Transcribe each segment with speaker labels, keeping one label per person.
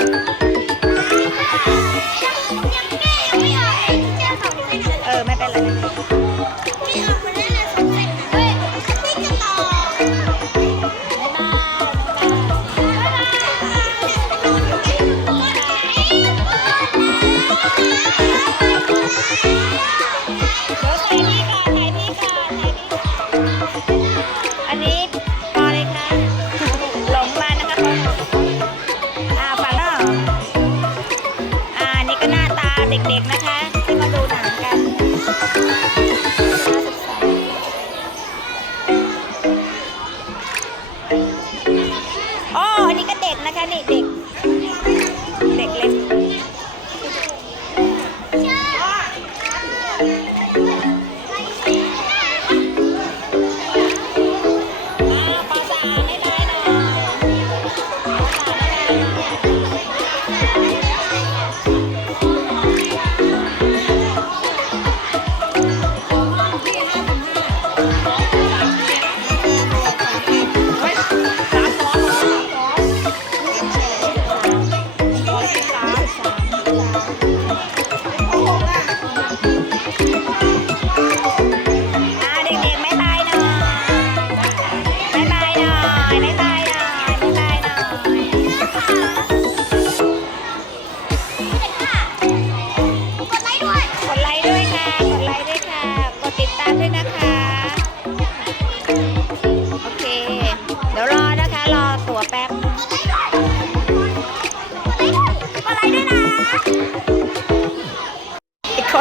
Speaker 1: เออ ไม่เป็นไรอันนี้ อ๋ออันนี้ก็เด็กนะคะนี่เด็ก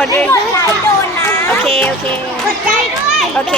Speaker 1: ดเองโอเค โอเค กดใจด้วย โอเค